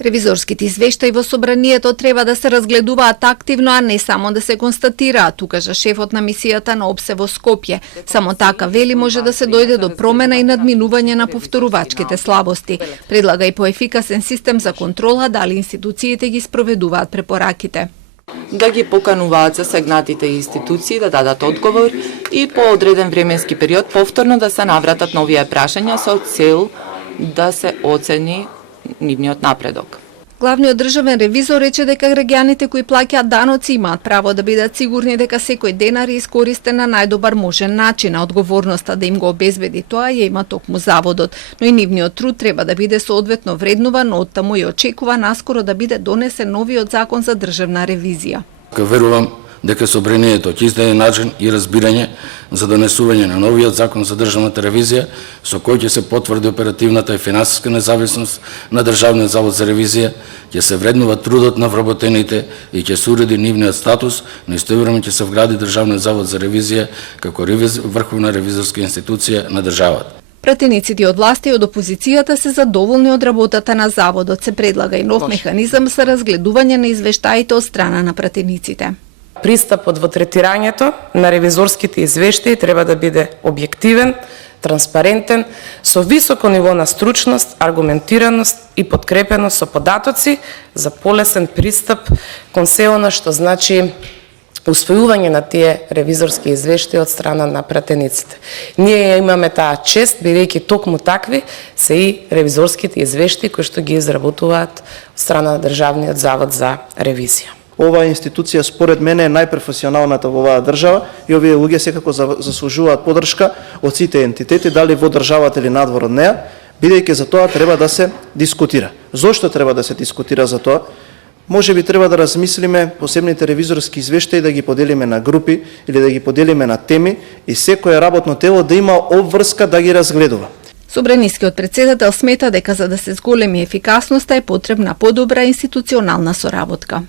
Ревизорските извештаи во собранието треба да се разгледуваат активно, а не само да се констатираат, укажа шефот на мисијата на ОПСЕ во Скопје. Само така, вели, може да се дојде до промена и надминување на повторувачките слабости. Предлага и поефикасен систем за контрола дали институциите ги спроведуваат препораките. Да ги покануваат засегнатите институции да дадат одговор и по одреден временски период повторно да се навратат нови прашања со цел да се оцени нивниот напредок. Главниот државен ревизор рече дека граѓаните кои плаќаат даноци имаат право да бидат сигурни дека секој денар е искористен на најдобар можен начин, а одговорноста да им го обезбеди тоа ја има токму заводот, но и нивниот труд треба да биде соодветно вреднуван, оттаму и очекува наскоро да биде донесен новиот закон за државна ревизија. Верувам дека собранието ќе издаде начин и разбирање за донесување на новиот закон за државната ревизија, со кој ќе се потврди оперативната и финансиска независност на Државниот завод за ревизија, ќе се вреднува трудот на вработените и ќе се уреди нивниот статус, но истовремено ќе се вгради Државниот завод за ревизија како врховна ревизорска институција на државата. Пратениците од власта и од опозицијата се задоволни од работата на заводот. Се предлага и нов механизам за разгледување на извештаите од страна на пратениците. Пристапот во третирањето на ревизорските извештаи треба да биде објективен, транспарентен, со високо ниво на стручност, аргументираност и подкрепено со податоци за полесен пристап кон се она што значи усвојување на тие ревизорски извештаи од страна на пратениците. Ние имаме таа чест, бидејќи токму такви се и ревизорските извештаи кои што ги изработуваат од страна на Државниот завод за ревизија. Оваа институција според мене е најпрофесионалната во оваа држава и овие луѓе секако заслужуваат поддршка од сите ентитети, дали во државата или надвор од неа, бидејќи за тоа треба да се дискутира. Зошто треба да се дискутира за тоа? Може би треба да размислиме посебните ревизорски извештаи да ги поделиме на групи или да ги поделиме на теми и секое работно тело да има обврска да ги разгледува. Собранискиот претседател смета дека за да се зголеми ефикасноста е потребна подобра институционална соработка.